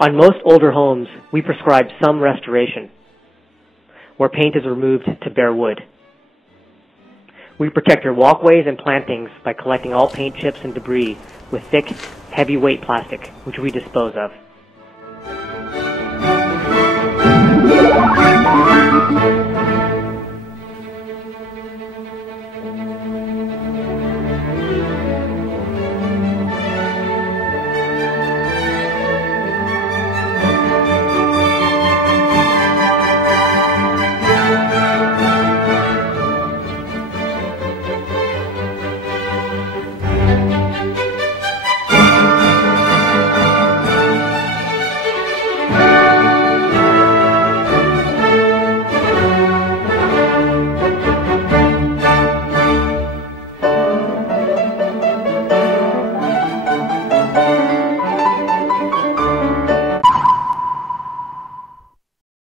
On most older homes, we prescribe some restoration, where paint is removed to bare wood. We protect your walkways and plantings by collecting all paint chips and debris with thick, heavyweight plastic, which we dispose of.